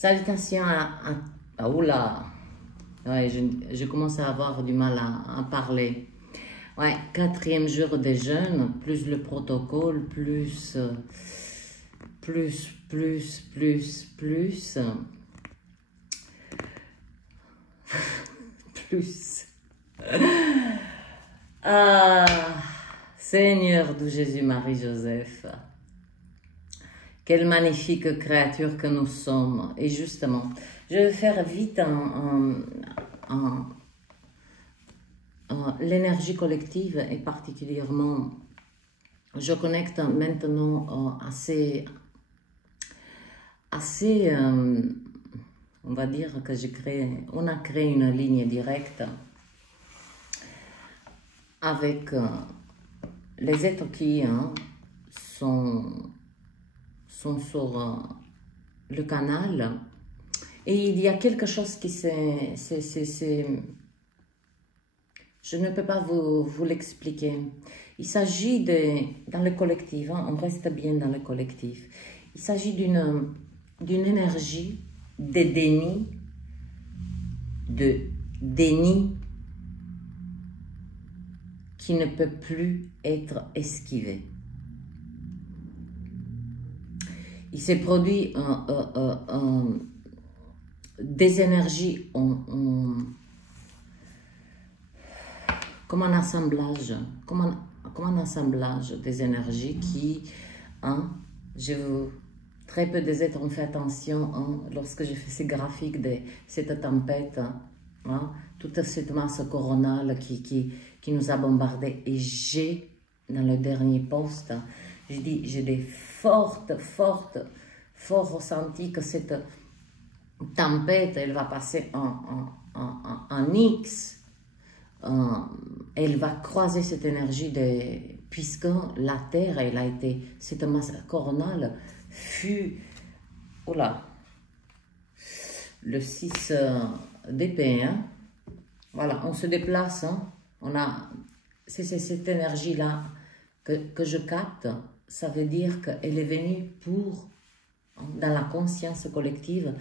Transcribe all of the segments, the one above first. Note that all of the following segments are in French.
Salutations oula, ouais, je commence à avoir du mal à parler. Ouais, 4e jour de jeûne, plus le protocole, plus, plus. Ah, Seigneur de Jésus, Marie, Joseph. Quelle magnifique créature que nous sommes. Et justement, je vais faire vite l'énergie collective et particulièrement, je connecte maintenant on va dire que on a créé une ligne directe avec les êtres qui sont sur le canal, et il y a quelque chose qui je ne peux pas vous l'expliquer. Il s'agit dans le collectif, on reste bien dans le collectif, il s'agit d'une énergie de déni qui ne peut plus être esquivée. Il s'est produit des énergies comme un assemblage, comme un assemblage des énergies qui, très peu des êtres ont fait attention lorsque j'ai fait ces graphiques de cette tempête, toute cette masse coronale qui nous a bombardés. Et j'ai, dans le dernier post, j'ai dit, j'ai des forts ressentis que cette tempête, elle va passer en X, elle va croiser cette énergie puisque la Terre, elle a été, cette masse coronale fut, le 6 d'épée, voilà, on se déplace, c'est cette énergie-là que je capte. Ça veut dire qu'elle est venue dans la conscience collective,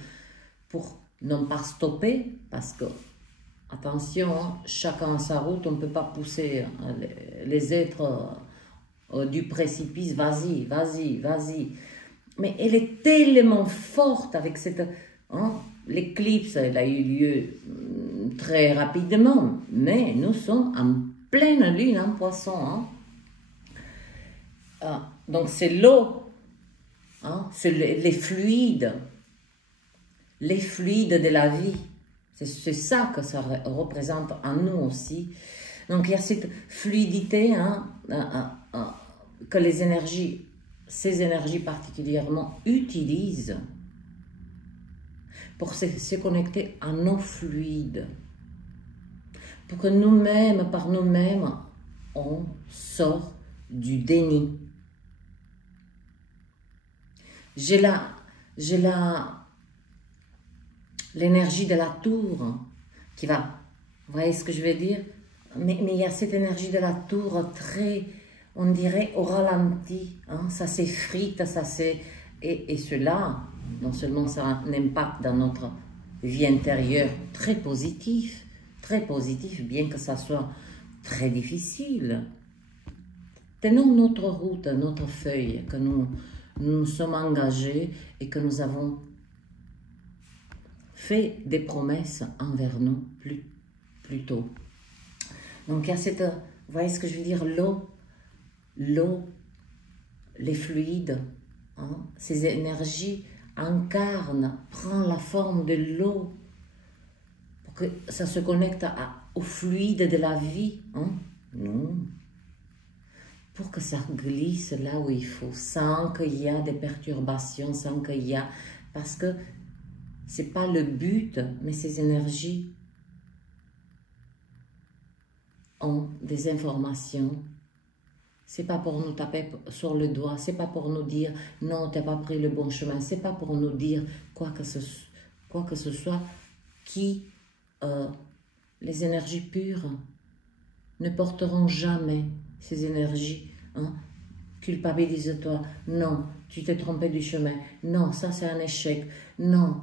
pour non pas stopper, parce que, attention, chacun a sa route, on ne peut pas pousser les êtres du précipice, vas-y. Mais elle est tellement forte avec cette... l'éclipse, elle a eu lieu très rapidement, mais nous sommes en pleine lune en poisson. Donc c'est l'eau, c'est les fluides de la vie. C'est ça que ça représente en nous aussi. Donc il y a cette fluidité que ces énergies particulièrement utilisent pour se connecter à nos fluides. Pour que nous-mêmes, par nous-mêmes, on sort du déni. J'ai l'énergie de la tour qui va, vous voyez ce que je veux dire? Mais il y a cette énergie de la tour très, on dirait, au ralenti, ça s'effrite, et cela, non seulement ça a un impact dans notre vie intérieure très positif, bien que ça soit très difficile. Tenons notre route, notre feuille, que nous sommes engagés et que nous avons fait des promesses envers nous plus tôt. Donc il y a cette, vous voyez ce que je veux dire, l'eau, les fluides, ces énergies incarnent, prennent la forme de l'eau pour que ça se connecte au fluide de la vie. Non. Pour que ça glisse là où il faut, sans qu'il y ait des perturbations, sans qu'il y ait... Parce que ce n'est pas le but, mais ces énergies ont des informations. Ce n'est pas pour nous taper sur le doigt, ce n'est pas pour nous dire « non, tu n'as pas pris le bon chemin », ce n'est pas pour nous dire quoi que ce soit qui, les énergies pures, ne porteront jamais ces énergies culpabilise-toi. Non, tu t'es trompé du chemin. Non, ça c'est un échec. Non,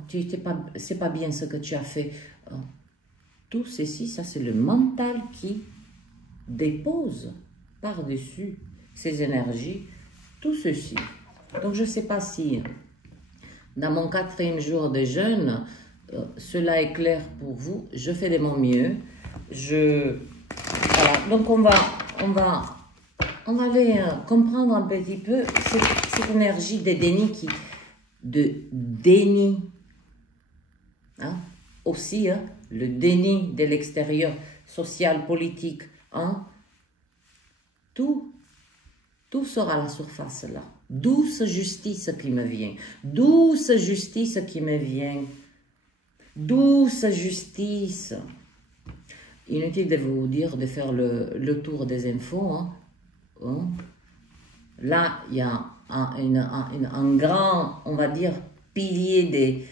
c'est pas bien ce que tu as fait. Tout ceci, ça c'est le mental qui dépose par-dessus ces énergies, tout ceci. Donc je ne sais pas si dans mon 4e jour de jeûne, cela est clair pour vous. Je fais de mon mieux. Voilà. Donc on va aller comprendre un petit peu cette énergie de déni. Hein? Aussi, hein, le déni de l'extérieur, social, politique. Hein? Tout sera à la surface là. Douce justice qui me vient. Douce justice qui me vient. Douce justice. Inutile de vous dire de faire le tour des infos. Hein. Là, il y a un grand, on va dire, pilier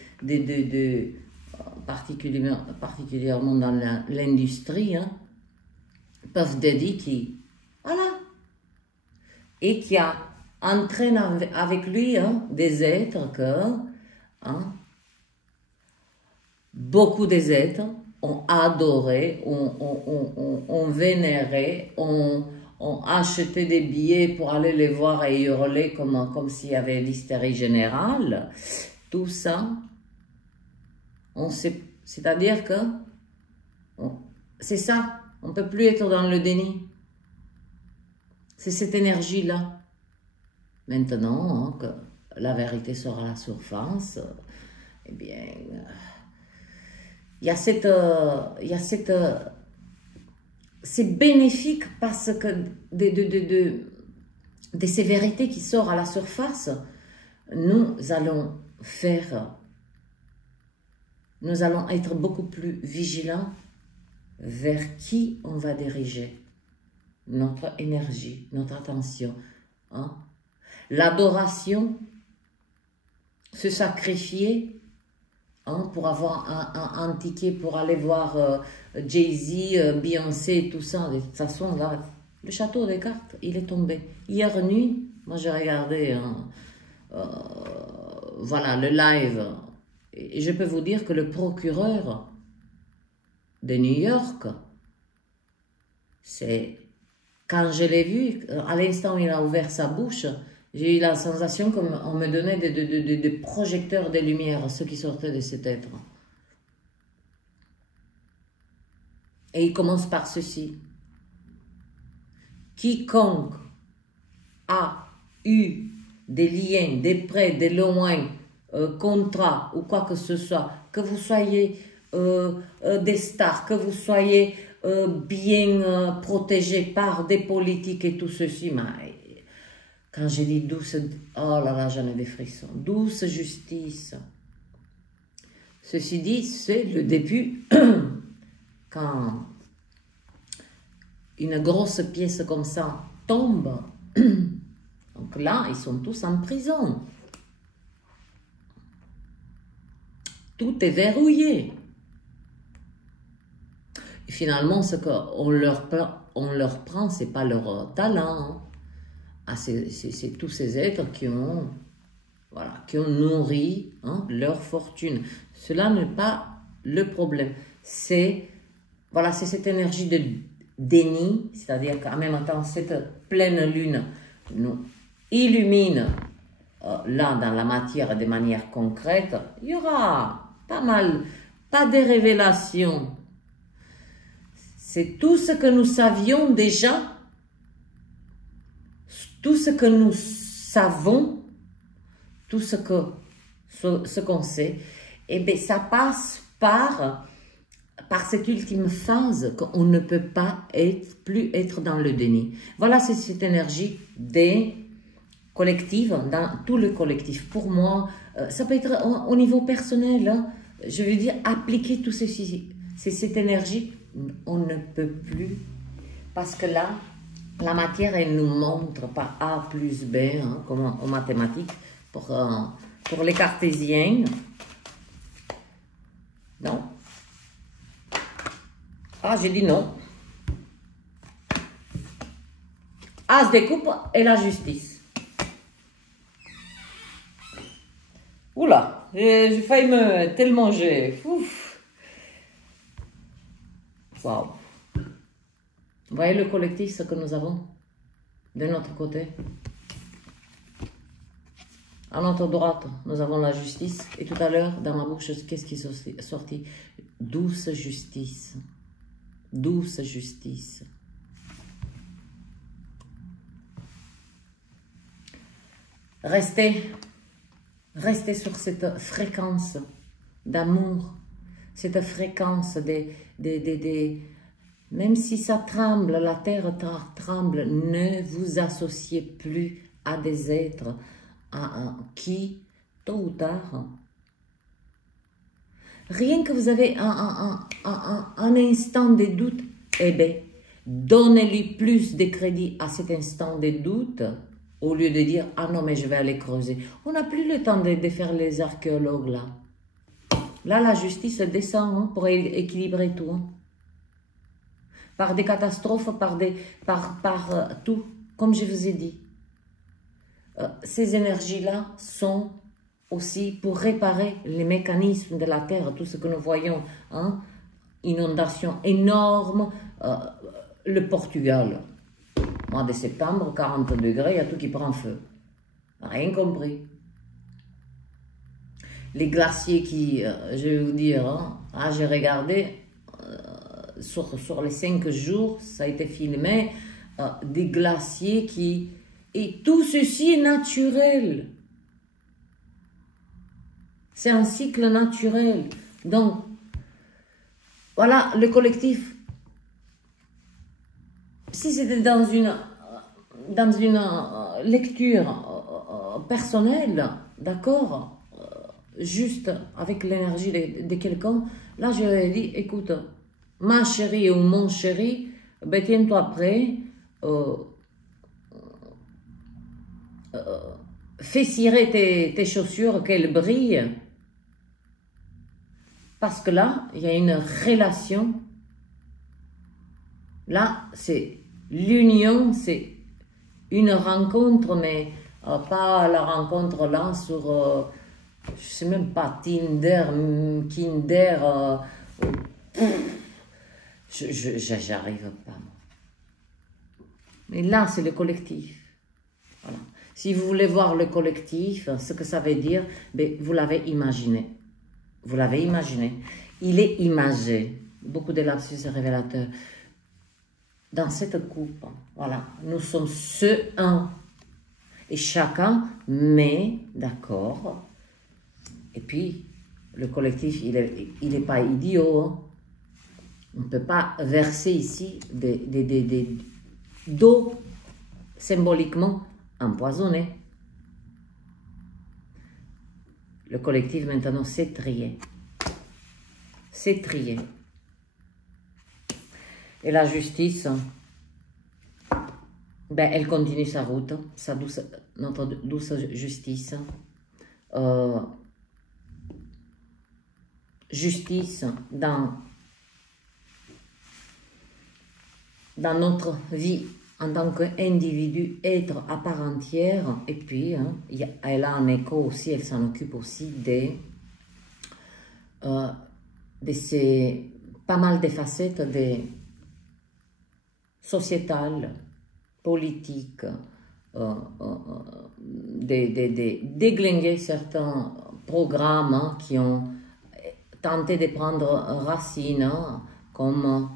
particulièrement dans l'industrie, hein, Puff Daddy qui, voilà, et qui entraîne avec lui des êtres que beaucoup des êtres ont adoré, ont vénéré, ont acheté des billets pour aller les voir et hurler comme s'il y avait l'hystérie générale. Tout ça, c'est-à-dire que c'est ça, on ne peut plus être dans le déni. C'est cette énergie-là. Maintenant que la vérité sera à la surface, eh bien, il y a c'est bénéfique parce que de ces vérités qui sortent à la surface, nous allons être beaucoup plus vigilants vers qui on va diriger notre énergie, notre attention. Hein? L'adoration, se sacrifier pour avoir un ticket pour aller voir Jay-Z, Beyoncé, tout ça. De toute façon, là, le château des cartes, il est tombé. Hier nuit, moi j'ai regardé voilà, le live. Et je peux vous dire que le procureur de New York, quand je l'ai vu, à l'instant où il a ouvert sa bouche, j'ai eu la sensation qu'on me donnait des projecteurs de lumière, ceux qui sortaient de cet être. Et il commence par ceci. Quiconque a eu des liens, des prêts, des loin, contrats ou quoi que ce soit, que vous soyez des stars, que vous soyez bien protégés par des politiques et tout ceci, mais quand j'ai dit douce, oh là là, j'en ai des frissons, douce justice. Ceci dit, c'est le début, quand une grosse pièce comme ça tombe, donc là, ils sont tous en prison. Tout est verrouillé. Et finalement, ce qu'on leur prend, ce n'est pas leur talent. C'est tous ces êtres qui ont nourri leur fortune. Cela n'est pas le problème. C'est cette énergie de déni, c'est-à-dire qu'en même temps, cette pleine lune nous illumine là dans la matière de manière concrète. Il y aura pas de révélations. C'est tout ce que nous savions déjà, tout ce que nous savons, tout ce qu'on sait, et bien ça passe par cette ultime phase qu'on ne peut pas plus être dans le déni. Voilà, c'est cette énergie des collectifs, dans tout le collectif. Pour moi, ça peut être au niveau personnel, hein, je veux dire, appliquer tout ceci. C'est cette énergie, on ne peut plus, parce que là, la matière, elle nous montre par A plus B, comme en mathématiques, pour les cartésiens. Non. Ah, j'ai dit non. As de coupe et la justice. Oula, j'ai failli me tellement j'ai. Ouf. Waouh. Vous voyez le collectif, ce que nous avons de notre côté. À notre droite, nous avons la justice. Et tout à l'heure, dans ma bouche, qu'est-ce qui est sorti? Douce justice. Douce justice. Restez sur cette fréquence d'amour, cette fréquence même si ça tremble, la terre tremble, ne vous associez plus à des êtres qui, tôt ou tard, rien que vous avez un instant de doute, eh bien, donnez-lui plus de crédit à cet instant de doute, au lieu de dire, ah non, mais je vais aller creuser. On n'a plus le temps de faire les archéologues, là. Là, la justice descend hein, pour équilibrer tout. Hein. Par des catastrophes, par tout, comme je vous ai dit. Ces énergies-là sont aussi pour réparer les mécanismes de la Terre, tout ce que nous voyons, hein, inondation énorme, le Portugal, mois de septembre, 40 degrés, il y a tout qui prend feu, rien compris. Les glaciers qui, je vais vous dire, hein, j'ai regardé, sur les 5 jours, ça a été filmé, des glaciers qui, et tout ceci est naturel. C'est un cycle naturel. Donc, voilà, le collectif. Si c'était dans une lecture personnelle, d'accord, juste avec l'énergie de quelqu'un, là, je lui ai dit, écoute, ma chérie ou mon chéri, ben, tiens-toi prêt, fais cirer tes chaussures, qu'elles brillent. Parce que là, il y a une relation. Là, c'est l'union, c'est une rencontre, mais pas la rencontre là sur, je sais même pas, Tinder, Kinder. J'arrive pas. Mais là, c'est le collectif. Voilà. Si vous voulez voir le collectif, ce que ça veut dire, ben, vous l'avez imaginé. Vous l'avez imaginé. Il est imagé. Beaucoup de lapsus révélateurs. Dans cette coupe, voilà, nous sommes ce un. Et chacun met, d'accord. Et puis, le collectif, il est pas idiot. Hein. On ne peut pas verser ici d'eau symboliquement empoisonnée. Le collectif, maintenant, c'est trié. C'est trié. Et la justice, ben, elle continue sa route, notre douce justice. Justice dans notre vie en tant qu'individu, être à part entière. Et puis, hein, elle a un écho aussi, elle s'en occupe aussi de ces pas mal de facettes sociétales, politiques, déglinguer certains programmes hein, qui ont tenté de prendre racine, hein, comme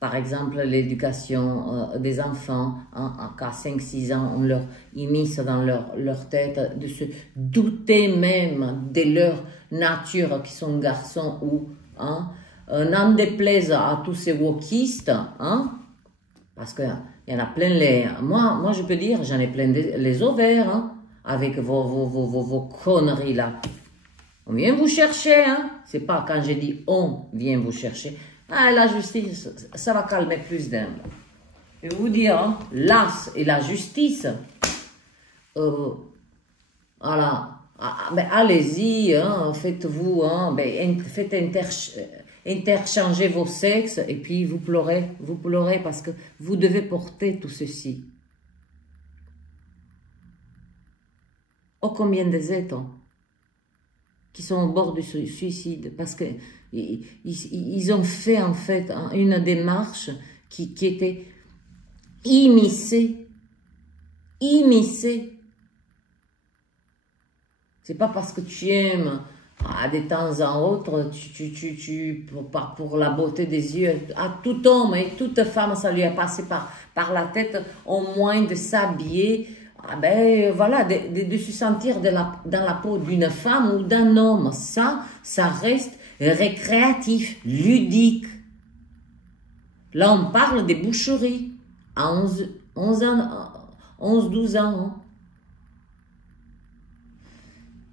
par exemple l'éducation des enfants, hein, qu'à 5-6 ans, on leur immisce dans leur tête de se douter même de leur nature, qui sont garçons ou, hein, n'en déplaise à tous ces wokistes, hein, parce qu'il y en a plein moi je peux dire, j'en ai plein les ovaires, hein, avec vos conneries là. On vient vous chercher, hein. C'est pas quand j'ai dit on vient vous chercher. Ah, la justice, ça va calmer plus d'un. Je vais vous dire, hein, l'as et la justice, voilà, ben, allez-y, hein, faites-vous, hein, ben, faites interchanger vos sexes et puis vous pleurez parce que vous devez porter tout ceci. Oh, combien des êtres qui sont au bord du suicide, parce que ils ont fait en fait une démarche qui était immiscée. C'est pas parce que tu aimes de temps en autre, pour la beauté des yeux, à tout homme et toute femme, ça lui est passé par la tête au moins de s'habiller, ben voilà, de se sentir dans la peau d'une femme ou d'un homme. Ça reste récréatif, ludique. Là, on parle des boucheries à 12 ans. Hein.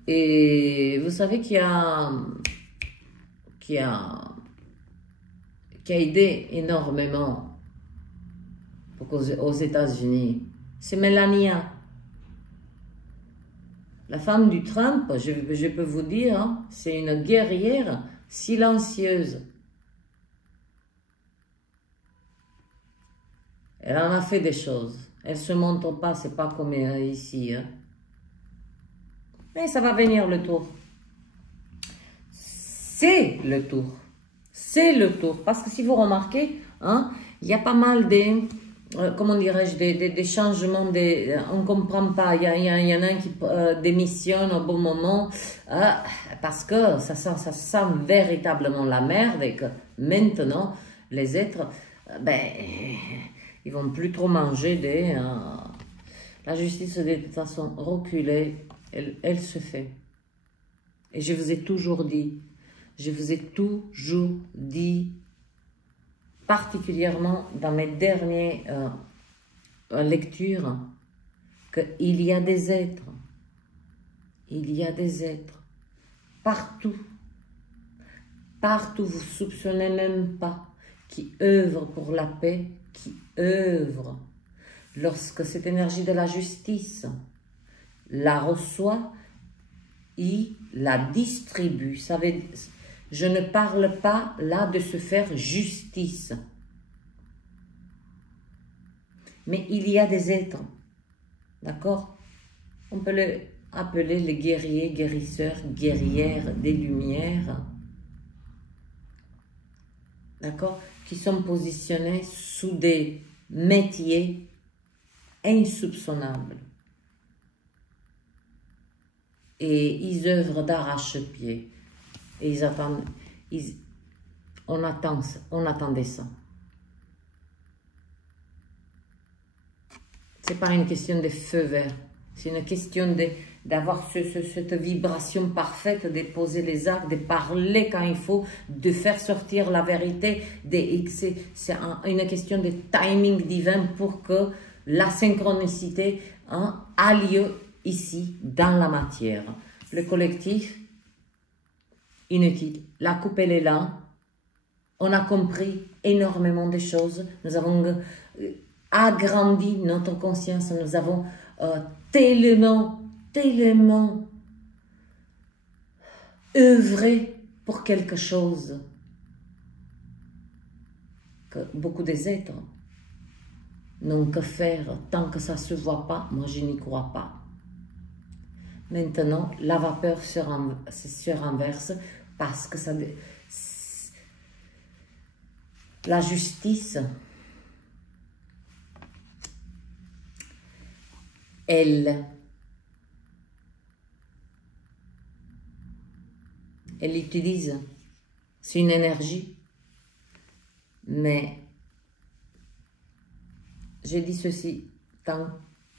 Et vous savez qui a aidé énormément aux États-Unis, c'est Melania. La femme du Trump, je peux vous dire, hein, c'est une guerrière silencieuse. Elle en a fait des choses. Elle ne se montre pas, c'est pas comme ici. Hein. Mais ça va venir le tour. C'est le tour. C'est le tour. Parce que si vous remarquez, hein, il y a pas mal comment dirais-je, des changements, on ne comprend pas. Il y en a un qui démissionne au bon moment parce que ça sent véritablement la merde et que maintenant, les êtres, ils vont plus trop manger la justice de toute façon reculée. Elle se fait. Et je vous ai toujours dit, particulièrement dans mes dernières lectures, qu'il y a des êtres. Il y a des êtres. Partout. Partout, vous ne soupçonnez même pas, qui œuvrent pour la paix, qui œuvrent. Lorsque cette énergie de la justice la reçoit, il la distribue. Je ne parle pas là de se faire justice. Mais il y a des êtres, d'accord? On peut les appeler les guerriers, guérisseurs, guerrières des lumières, d'accord? Qui sont positionnés sous des métiers insoupçonnables. Et ils œuvrent d'arrache-pied. Et ils attendent. On attendait ça. C'est pas une question de feu vert. C'est une question d'avoir cette vibration parfaite, de poser les actes, de parler quand il faut, de faire sortir la vérité. C'est une question de timing divin pour que la synchronicité a lieu ici, dans la matière. Le collectif, inutile. La coupe, elle est là. On a compris énormément de choses. Nous avons agrandi notre conscience. Nous avons tellement œuvré pour quelque chose que beaucoup des êtres n'ont que faire. Tant que ça ne se voit pas, moi je n'y crois pas. Maintenant, la vapeur se renverse parce que la justice, elle utilise, c'est une énergie, mais je dis ceci,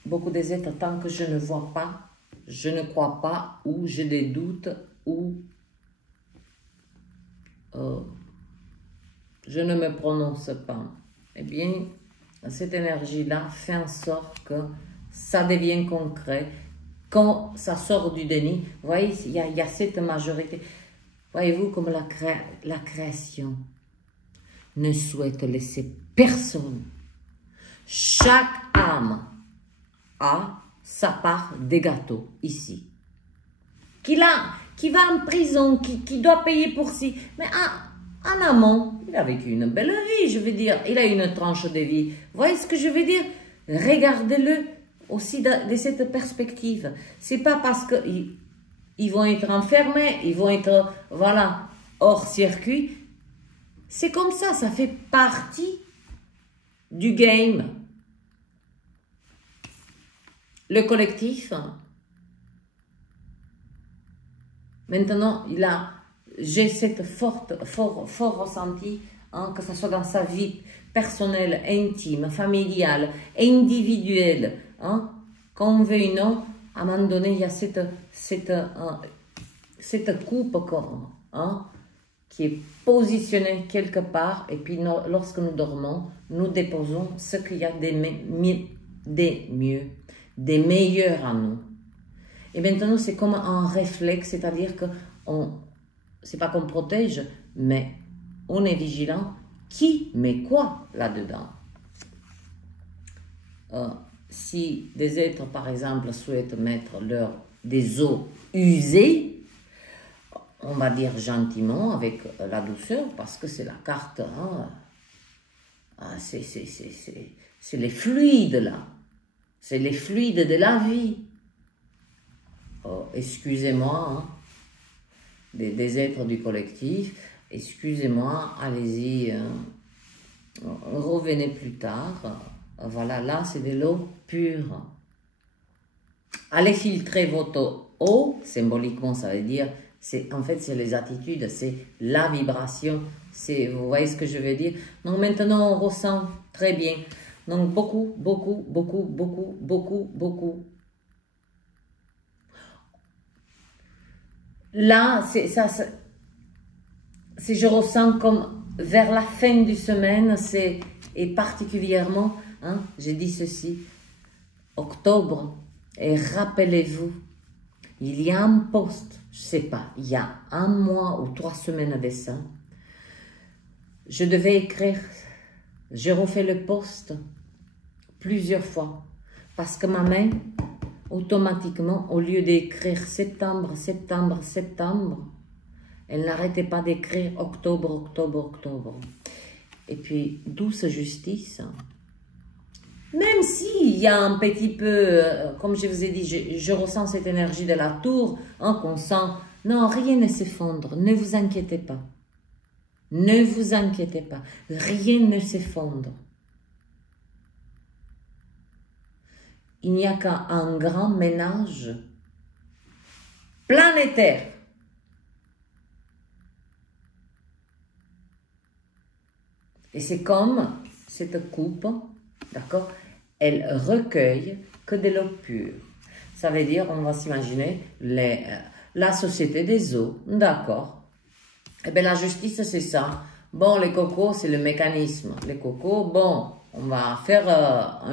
beaucoup des êtres, tant que je ne vois pas, je ne crois pas, ou j'ai des doutes, ou je ne me prononce pas. Eh bien, cette énergie-là fait en sorte que ça devient concret. Quand ça sort du déni, vous voyez, il y a cette majorité. Voyez-vous comme la création ne souhaite laisser personne. Chaque âme a sa part des gâteaux ici. Qui va en prison, qui doit payer pour si. Mais en amont, il a vécu une belle vie, je veux dire. Il a une tranche de vie. Vous voyez ce que je veux dire? Regardez-le aussi de cette perspective. C'est pas parce que ils vont être enfermés, ils vont être, voilà, hors circuit. C'est comme ça fait partie du game. Le collectif, maintenant, j'ai cette fort ressenti, hein, que ce soit dans sa vie personnelle, intime, familiale, individuelle, hein, qu'on veuille ou non, à un moment donné, il y a cette coupe hein, qui est positionnée quelque part, et puis lorsque nous dormons, nous déposons ce qu'il y a des meilleurs en nous. Et maintenant, c'est comme un réflexe, c'est-à-dire que c'est pas qu'on protège, mais on est vigilant. Qui met quoi là-dedans? Si des êtres, par exemple, souhaitent mettre des eaux usées, on va dire gentiment, avec la douceur, parce que c'est la carte, hein, c'est les fluides là, c'est les fluides de la vie. Oh, excusez-moi, hein, des êtres du collectif, excusez-moi, allez-y, hein, revenez plus tard. Voilà, là c'est de l'eau pure. Allez filtrer votre eau, symboliquement ça veut dire, en fait c'est les attitudes, c'est la vibration, vous voyez ce que je veux dire? Donc maintenant on ressent très bien, donc beaucoup. Là, je ressens comme vers la fin du semaine, et particulièrement, hein, j'ai dit ceci, octobre, et rappelez-vous, il y a un post, je sais pas, il y a 1 mois ou 3 semaines de ça, je devais écrire, j'ai refait le post plusieurs fois, parce que ma main, automatiquement, au lieu d'écrire septembre, elle n'arrêtait pas d'écrire octobre. Et puis, douce justice. Même s'il y a un petit peu, comme je vous ai dit, je ressens cette énergie de la tour, hein, qu'on sent. Non, rien ne s'effondre, ne vous inquiétez pas. Ne vous inquiétez pas, rien ne s'effondre. Il n'y a qu'un grand ménage planétaire. Et c'est comme cette coupe, d'accord, elle recueille que de l'eau pure. Ça veut dire, on va s'imaginer, la société des eaux, d'accord. Eh bien, la justice, c'est ça. Bon, les cocos, c'est le mécanisme. Les cocos, bon, on va faire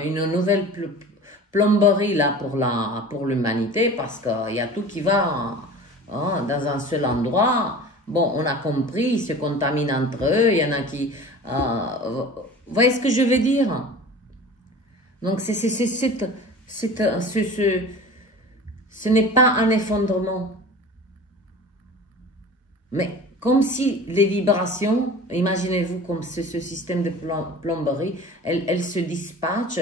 une nouvelle plomberie là pour l'humanité, parce qu'il y a tout qui va hein, dans un seul endroit. Bon, on a compris, ils se contaminent entre eux, il y en a qui... vous voyez ce que je veux dire? Donc, ce n'est pas un effondrement. Mais comme si les vibrations, imaginez-vous comme ce système de plomberie, elle se dispatche,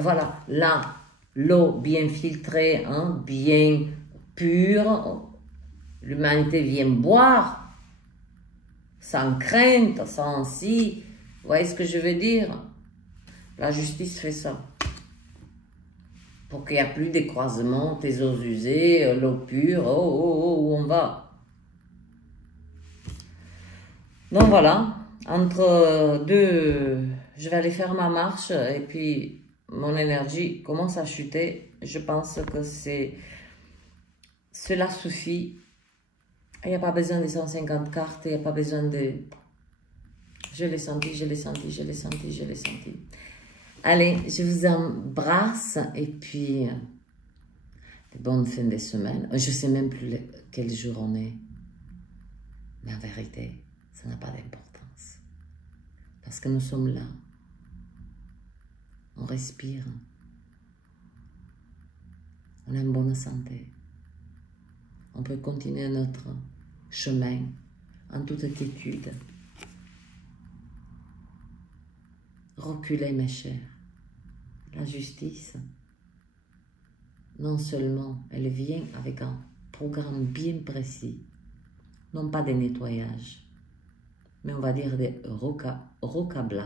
voilà, là, l'eau bien filtrée, hein, bien pure, l'humanité vient boire, sans crainte, sans si, vous voyez ce que je veux dire? La justice fait ça. Pour qu'il n'y ait plus de croisements, des eaux usées, l'eau pure, où on va? Donc voilà, entre deux, je vais aller faire ma marche et puis mon énergie commence à chuter. Je pense que cela suffit. Il n'y a pas besoin de 150 cartes, il n'y a pas besoin de... Je l'ai senti. Allez, je vous embrasse et puis bonne fin de semaine. Je ne sais même plus quel jour on est. Mais en vérité, ça n'a pas d'importance. Parce que nous sommes là. On respire. On est en bonne santé. On peut continuer notre chemin en toute quiétude. Reculez, mes chers. La justice, non seulement elle vient avec un programmes bien précis, non pas des nettoyages, mais on va dire des rocablages.